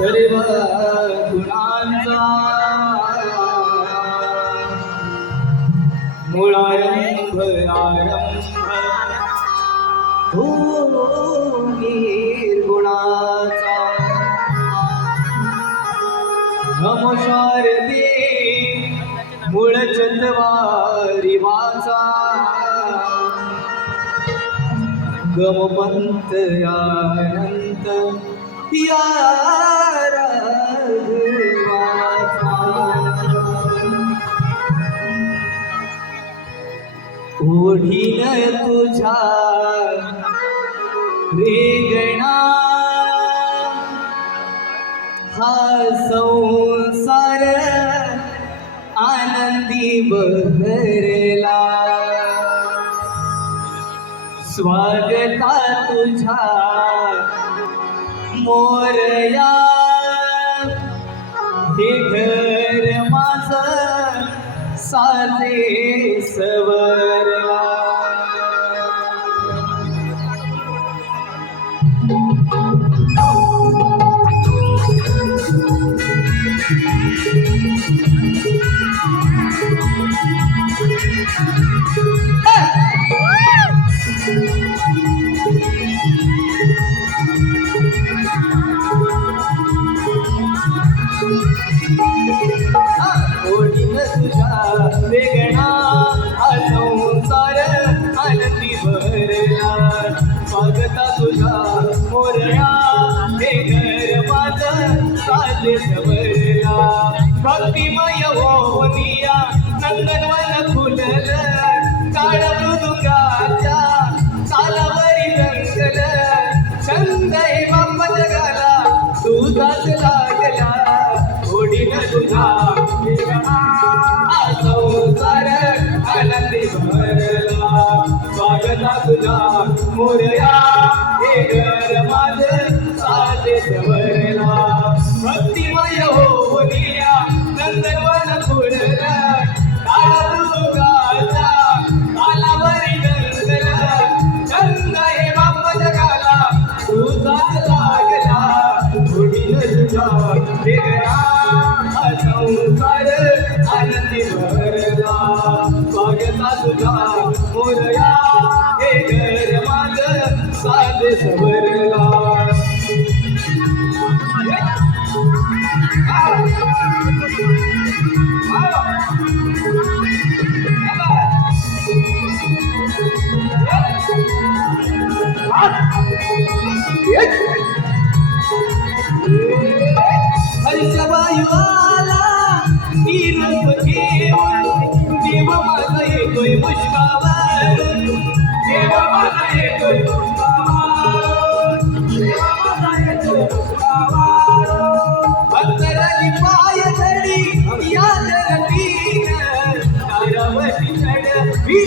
सर्व गुणांचा मुळारंभ आरंभ गुणाचा नमशारदे मूळ चंदवारी वाचा गमपंत अनंत ओढीन तुझा वेगणा हा संसार आनंदी बहरला. स्वागता तुझा. मोरया. हे घर माझ साजे सवरला भक्तिमय पार आनंदी भरला स्वागता तुझा मोरया हे घर